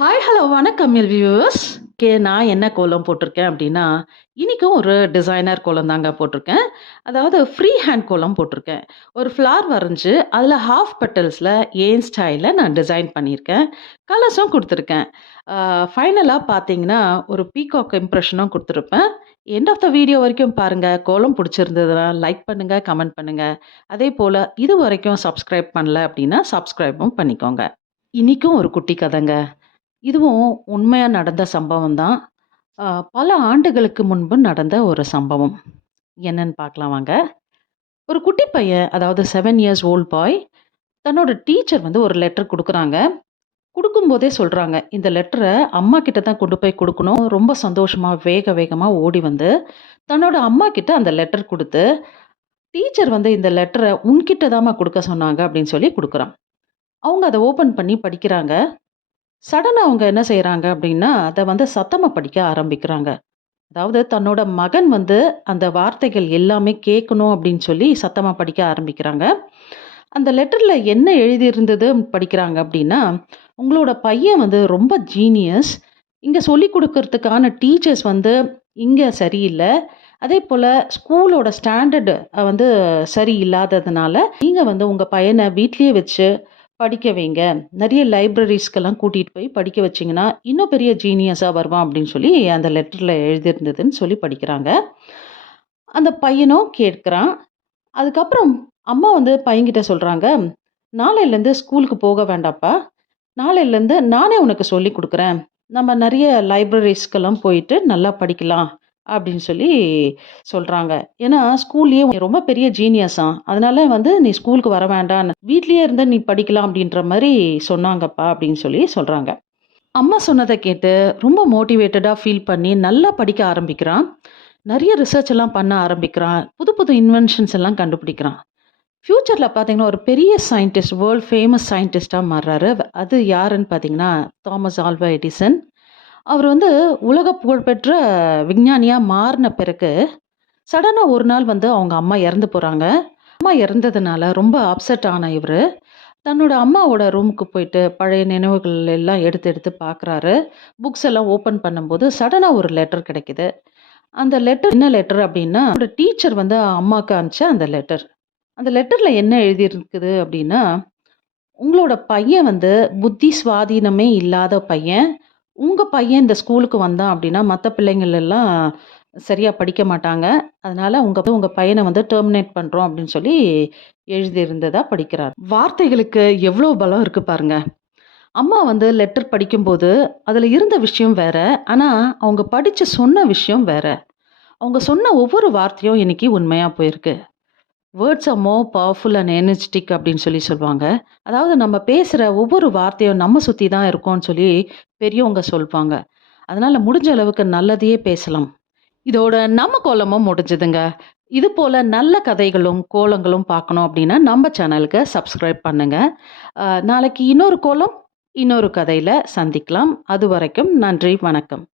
Hi hello வணக்கம் viewers கே நான் என்ன கோலம் போட்டிருக்கேன் அப்படின்னா இன்றைக்கும் ஒரு டிசைனர் கோலம் தாங்க போட்டிருக்கேன். அதாவது ஃப்ரீ ஹேண்ட் கோலம் போட்டிருக்கேன். ஒரு ஃப்ளார் வரைஞ்சி அதில் ஹாஃப் பெட்டல்ஸில் ஏன் ஸ்டைலில் நான் டிசைன் பண்ணியிருக்கேன். கலர்ஸும் கொடுத்துருக்கேன். ஃபைனலாக பார்த்தீங்கன்னா ஒரு பீகாக் இம்ப்ரெஷனும் கொடுத்துருப்பேன். எண்ட் ஆஃப் த வீடியோ வரைக்கும் பாருங்கள் கோலம் பிடிச்சிருந்ததுன்னா லைக் பண்ணுங்கள் கமெண்ட் பண்ணுங்கள் அதே போல் இது வரைக்கும் சப்ஸ்கிரைப் பண்ணல அப்படின்னா சப்ஸ்கிரைபும் பண்ணிக்கோங்க. இன்றைக்கும் ஒரு குட்டி கதைங்க. இதுவும் உண்மையாக நடந்த சம்பவம் தான் பல ஆண்டுகளுக்கு முன்பு நடந்த ஒரு சம்பவம். என்னன்னு பார்க்கலாம் வாங்க. ஒரு குட்டி பையன் அதாவது செவன் இயர்ஸ் ஓல்ட் பாய் தன்னோட டீச்சர் வந்து ஒரு லெட்டர் கொடுக்குறாங்க. கொடுக்கும்போதே சொல்கிறாங்க இந்த லெட்டரை அம்மா கிட்ட தான் கொண்டு போய் கொடுக்கணும். ரொம்ப சந்தோஷமாக வேக வேகமாக ஓடி வந்து தன்னோட அம்மா கிட்ட அந்த லெட்டர் கொடுத்து டீச்சர் வந்து இந்த லெட்டரை உன்கிட்ட தாம்மா கொடுக்க சொன்னாங்க அப்படின்னு சொல்லி கொடுக்குறான். அவங்க அதை ஓப்பன் பண்ணி படிக்கிறாங்க. சடனாக அவங்க என்ன செய்கிறாங்க அப்படின்னா அதை வந்து சத்தமாக படிக்க ஆரம்பிக்கிறாங்க. அதாவது தன்னோட மகன் வந்து அந்த வார்த்தைகள் எல்லாமே கேட்கணும் அப்படின்னு சொல்லி சத்தமாக படிக்க ஆரம்பிக்கிறாங்க. அந்த லெட்டரில் என்ன எழுதியிருந்தது படிக்கிறாங்க அப்படின்னா உங்களோட பையன் வந்து ரொம்ப ஜீனியஸ் இங்கே சொல்லி கொடுக்கறதுக்கான டீச்சர்ஸ் வந்து இங்கே சரியில்லை. அதே போல் ஸ்கூலோட ஸ்டாண்டர்டு வந்து சரி இல்லாததுனால நீங்கள் வந்து உங்கள் பையனை வீட்லேயே வச்சு படிக்க வைங்க. நிறைய லைப்ரரிஸ்க்கெல்லாம் கூட்டிகிட்டு போய் படிக்க வச்சிங்கன்னா இன்னும் பெரிய ஜீனியஸாக வருவான் அப்படின்னு சொல்லி அந்த லெட்டரில் எழுதியிருந்ததுன்னு சொல்லி படிக்கிறாங்க. அந்த பையனும் கேட்குறான். அதுக்கப்புறம் அம்மா வந்து பையன்கிட்ட சொல்கிறாங்க நாளையிலேருந்து ஸ்கூலுக்கு போக வேண்டாப்பா நாளையிலேருந்து நானே உனக்கு சொல்லி கொடுக்குறேன். நம்ம நிறைய லைப்ரரிஸ்க்கெல்லாம் போயிட்டு நல்லா படிக்கலாம். அப்படின்னு சொல்லி சொல்கிறாங்க ஏன்னா ஸ்கூல்லேயே ரொம்ப பெரிய ஜீனியஸாம் அதனால வந்து நீ ஸ்கூலுக்கு வர வேண்டாம் வீட்லேயே இருந்தால் நீ படிக்கலாம் அப்படின்ற மாதிரி சொன்னாங்கப்பா அப்படின்னு சொல்லி சொல்கிறாங்க அம்மா சொன்னதை கேட்டு ரொம்ப மோட்டிவேட்டடாக ஃபீல் பண்ணி நல்லா படிக்க ஆரம்பிக்கிறான். நிறைய ரிசர்ச் எல்லாம் பண்ண ஆரம்பிக்கிறான். புது புது இன்வென்ஷன்ஸ் எல்லாம் கண்டுபிடிக்கிறான். ஃப்யூச்சரில் பார்த்தீங்கன்னா ஒரு பெரிய சயின்டிஸ்ட் வேர்ல்ட் ஃபேமஸ் சயின்டிஸ்டாக மாறுறாரு. அது யாருன்னு பார்த்தீங்கன்னா தாமஸ் ஆல்வா எடிசன் அவர் வந்து உலக புகழ்பெற்ற விஞ்ஞானியாக மாறின பிறகு சடனாக ஒரு நாள் வந்து அவங்க அம்மா இறந்து போகிறாங்க அம்மா இறந்ததுனால ரொம்ப அப்செட் ஆன இவர். தன்னோட அம்மாவோட ரூமுக்கு போயிட்டு பழைய நினைவுகள் எல்லாம் எடுத்து எடுத்து பார்க்குறாரு புக்ஸ் எல்லாம் ஓப்பன் பண்ணும்போது சடனாக ஒரு லெட்டர் கிடைக்குது. அந்த லெட்டர் என்ன லெட்டர் அப்படின்னா அவரோட டீச்சர் வந்து அம்மாவுக்கு அனுப்பிச்ச அந்த லெட்டர் அந்த லெட்டரில் என்ன எழுதியிருக்குது அப்படின்னா உங்களோட பையன் வந்து புத்தி சுவாதீனமே இல்லாத பையன். உங்கள் பையன் இந்த ஸ்கூலுக்கு வந்தான் அப்படின்னா மற்ற பிள்ளைங்கள் எல்லாம் சரியாக படிக்க மாட்டாங்க. அதனால் உங்கள் உங்கள் பையனை வந்து டெர்மினேட் பண்ணுறோம் அப்படின்னு சொல்லி எழுதியிருந்ததாக படிக்கிறார். வார்த்தைகளுக்கு எவ்வளோ பலம் இருக்குது பாருங்க. அம்மா வந்து லெட்டர் படிக்கும்போது அதில் இருந்த விஷயம் வேற ஆனால் அவங்க படித்து சொன்ன விஷயம் வேற. அவங்க சொன்ன ஒவ்வொரு வார்த்தையும் இன்னைக்கு உண்மையாக போயிருக்கு. Words are more powerful and energetic அப்படின்னு சொல்லி சொல்லுவாங்க அதாவது நம்ம பேசுகிற ஒவ்வொரு வார்த்தையும் நம்ம சுற்றி தான் இருக்கோம்னு சொல்லி பெரியவங்க சொல்லுவாங்க அதனால் முடிஞ்ச அளவுக்கு நல்லதையே பேசலாம். இதோட நம்ம கோலமும் முடிஞ்சதுங்க. இது போல் நல்ல கதைகளும் கோலங்களும் பார்க்கணும் அப்படின்னா நம்ம சேனலுக்கு சப்ஸ்கிரைப் பண்ணுங்கள் நாளைக்கு இன்னொரு கோலம் இன்னொரு கதையில் சந்திக்கலாம். அது வரைக்கும் நன்றி வணக்கம்.